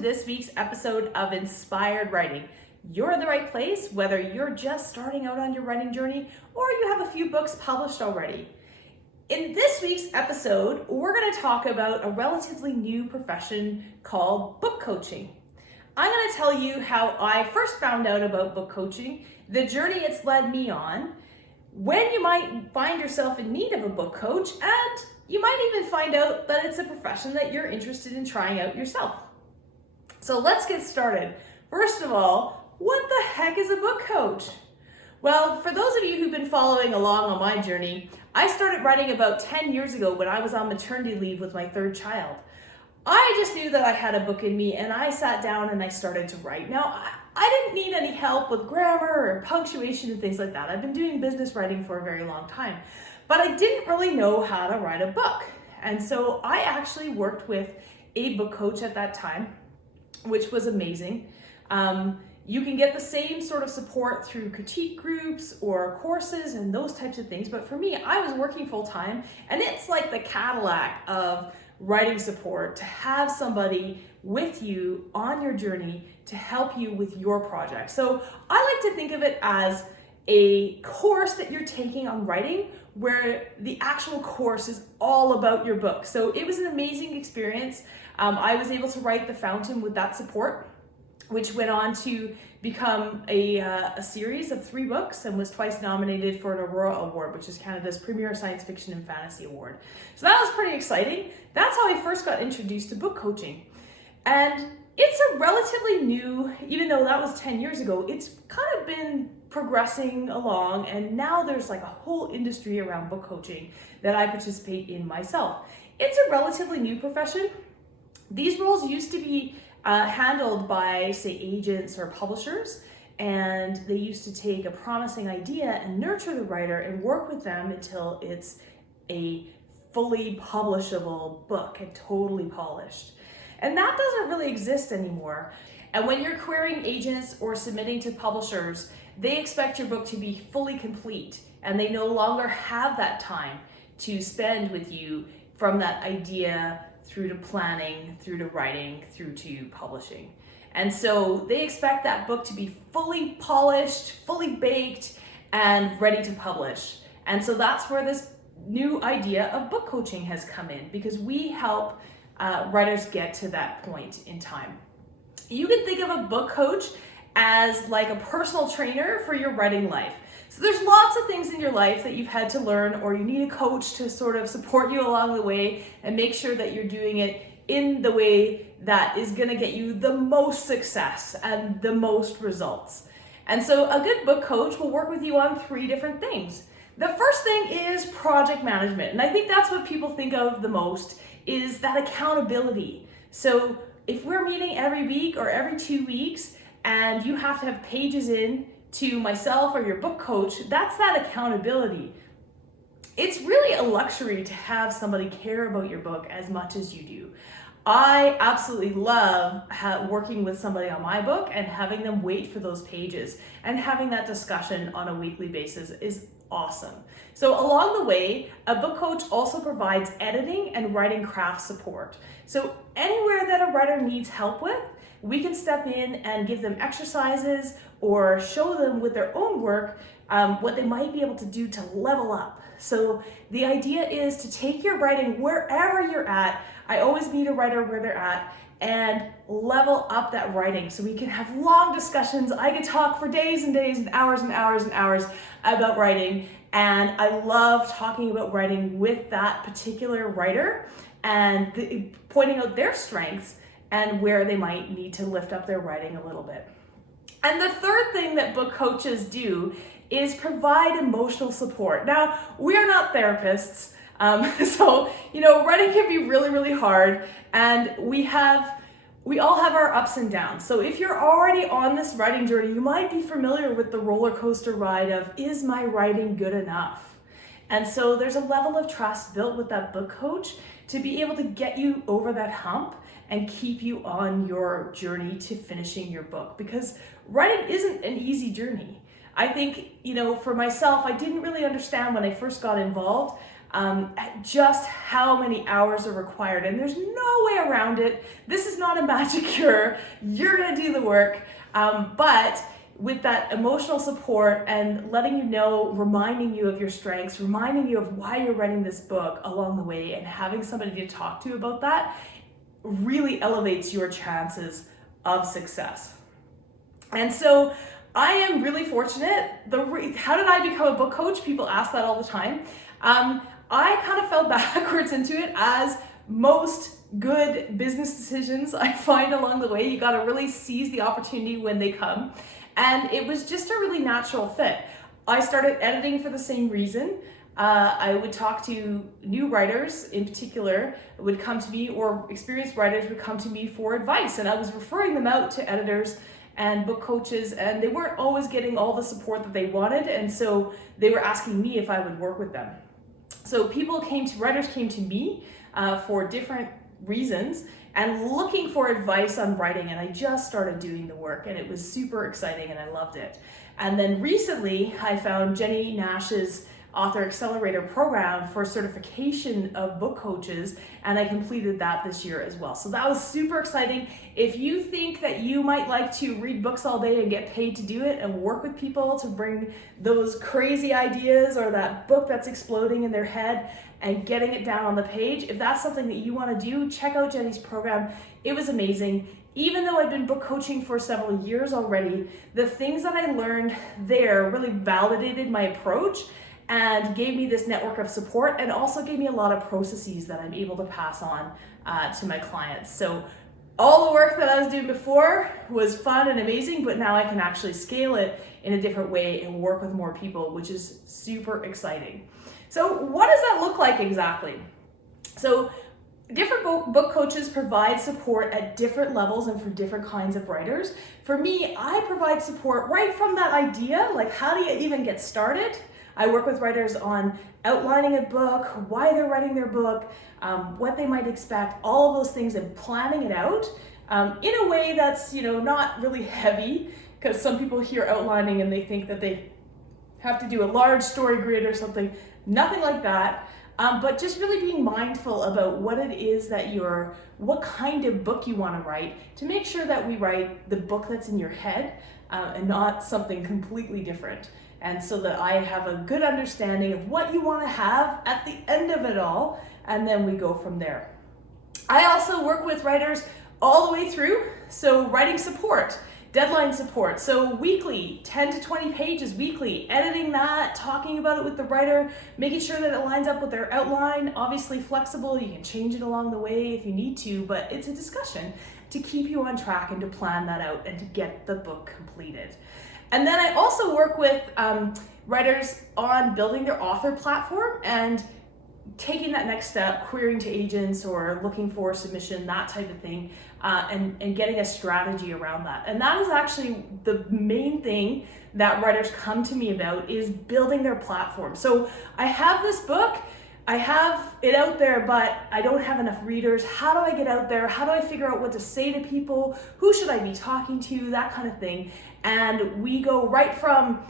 this week's episode of Inspired Writing. You're in the right place, whether you're just starting out on your writing journey or you have a few books published already. In this week's episode, we're going to talk about a relatively new profession called book coaching. I'm going to tell you how I first found out about book coaching, the journey it's led me on, when you might find yourself in need of a book coach, and you might even find out that it's a profession that you're interested in trying out yourself. So let's get started. First of all, what the heck is a book coach? Well, for those of you who've been following along on my journey, I started writing about 10 years ago when I was on maternity leave with my third child. I just knew that I had a book in me and I sat down and I started to write. Now, I didn't need any help with grammar or punctuation and things like that. I've been doing business writing for a very long time, but I didn't really know how to write a book. And so I actually worked with a book coach at that time, which was amazing. You can get the same sort of support through critique groups or courses and those types of things. But for me, I was working full time, and it's like the Cadillac of writing support to have somebody with you on your journey to help you with your project. So I like to think of it as a course that you're taking on writing where the actual course is all about your book. So it was an amazing experience. I was able to write The Fountain with that support, which went on to become a series of 3 books and was twice nominated for an Aurora Award, which is Canada's premier science fiction and fantasy award. So that was pretty exciting. That's how I first got introduced to book coaching. And it's a relatively new, even though that was 10 years ago, it's kind of been progressing along, and now there's like a whole industry around book coaching that I participate in myself. It's a relatively new profession. These roles used to be handled by, say, agents or publishers, and they used to take a promising idea and nurture the writer and work with them until it's a fully publishable book and totally polished. And that doesn't really exist anymore. And when you're querying agents or submitting to publishers, they expect your book to be fully complete, and they no longer have that time to spend with you from that idea through to planning, through to writing, through to publishing. And so they expect that book to be fully polished, fully baked, and ready to publish. And so that's where this new idea of book coaching has come in, because we help writers get to that point in time. You can think of a book coach as like a personal trainer for your writing life. So there's lots of things in your life that you've had to learn, or you need a coach to sort of support you along the way and make sure that you're doing it in the way that is going to get you the most success and the most results. And so a good book coach will work with you on 3 different things. The first thing is project management. And I think that's what people think of the most, is that accountability. So if we're meeting every week or every 2 weeks and you have to have pages in to myself or your book coach, that's that accountability. It's really a luxury to have somebody care about your book as much as you do. I absolutely love working with somebody on my book and having them wait for those pages, and having that discussion on a weekly basis is awesome. So along the way, a book coach also provides editing and writing craft support. So anywhere that a writer needs help with, we can step in and give them exercises or show them with their own work what they might be able to do to level up. So the idea is to take your writing wherever you're at. I always meet a writer where they're at and level up that writing so we can have long discussions. I could talk for days and days and hours and hours and hours about writing, and I love talking about writing with that particular writer and pointing out their strengths and where they might need to lift up their writing a little bit. And the third thing that book coaches do is provide emotional support. Now, we are not therapists, so writing can be really, really hard, and we all have our ups and downs. So if you're already on this writing journey, you might be familiar with the roller coaster ride of, is my writing good enough? And so there's a level of trust built with that book coach to be able to get you over that hump and keep you on your journey to finishing your book, because writing isn't an easy journey. I think, for myself, I didn't really understand when I first got involved just how many hours are required. And there's no way around it. This is not a magic cure. You're gonna do the work. But with that emotional support and letting you know, reminding you of your strengths, reminding you of why you're writing this book along the way, and having somebody to talk to about that really elevates your chances of success. And so I am really fortunate. How did I become a book coach? People ask that all the time. I kind of fell backwards into it, as most good business decisions I find along the way. You got to really seize the opportunity when they come. And it was just a really natural fit. I started editing for the same reason. I would talk to new writers in particular, would come to me, or experienced writers would come to me for advice. And I was referring them out to editors and book coaches, and they weren't always getting all the support that they wanted. And so they were asking me if I would work with them. So writers came to me for different reasons and looking for advice on writing, and I just started doing the work, and it was super exciting and I loved it. And then recently I found Jenny Nash's Author Accelerator program for certification of book coaches, and I completed that this year as well. So that was super exciting. If you think that you might like to read books all day and get paid to do it and work with people to bring those crazy ideas or that book that's exploding in their head and getting it down on the page, if that's something that you want to do, check out Jenny's program. It was amazing. Even though I've been book coaching for several years already, the things that I learned there really validated my approach and gave me this network of support, and also gave me a lot of processes that I'm able to pass on to my clients. So all the work that I was doing before was fun and amazing, but now I can actually scale it in a different way and work with more people, which is super exciting. So what does that look like exactly? So different book coaches provide support at different levels and for different kinds of writers. For me, I provide support right from that idea, like how do you even get started? I work with writers on outlining a book, why they're writing their book, what they might expect, all of those things, and planning it out in a way that's, not really heavy, because some people hear outlining and they think that they have to do a large story grid or something. Nothing like that, but just really being mindful about what it is what kind of book you want to write, to make sure that we write the book that's in your head and not something completely different. And so that I have a good understanding of what you want to have at the end of it all, and then we go from there. I also work with writers all the way through, so writing support, deadline support, so weekly, 10 to 20 pages weekly, editing that, talking about it with the writer, making sure that it lines up with their outline. Obviously flexible, you can change it along the way if you need to, but it's a discussion to keep you on track and to plan that out and to get the book completed. And then I also work with writers on building their author platform and taking that next step, querying to agents or looking for submission, that type of thing, and getting a strategy around that. And that is actually the main thing that writers come to me about, is building their platform. So I have this book, I have it out there, but I don't have enough readers. How do I get out there? How do I figure out what to say to people? Who should I be talking to? That kind of thing. And we go right from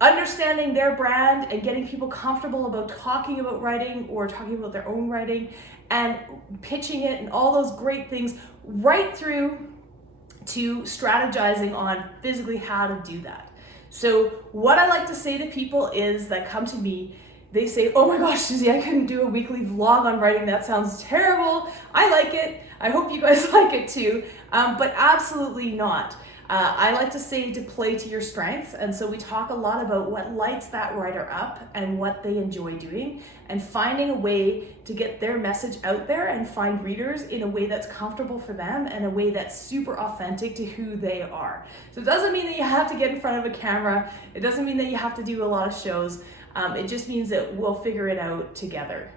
understanding their brand and getting people comfortable about talking about writing or talking about their own writing and pitching it and all those great things, right through to strategizing on physically how to do that. So what I like to say to people is that come to me, they say, oh my gosh, Suzy, I couldn't do a weekly vlog on writing. That sounds terrible. I like it. I hope you guys like it too, but absolutely not. I like to say to play to your strengths, and so we talk a lot about what lights that writer up and what they enjoy doing, and finding a way to get their message out there and find readers in a way that's comfortable for them and a way that's super authentic to who they are. So it doesn't mean that you have to get in front of a camera. It doesn't mean that you have to do a lot of shows. It just means that we'll figure it out together.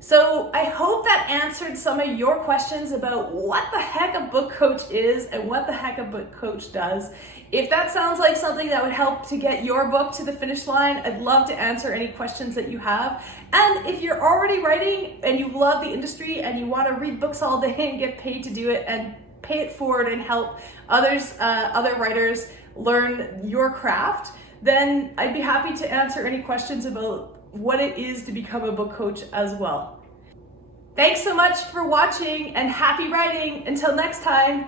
So I hope that answered some of your questions about what the heck a book coach is and what the heck a book coach does. If that sounds like something that would help to get your book to the finish line, I'd love to answer any questions that you have. And if you're already writing and you love the industry and you want to read books all day and get paid to do it and pay it forward and help other writers learn your craft, then I'd be happy to answer any questions about what it is to become a book coach as well. Thanks so much for watching and happy writing. Until next time.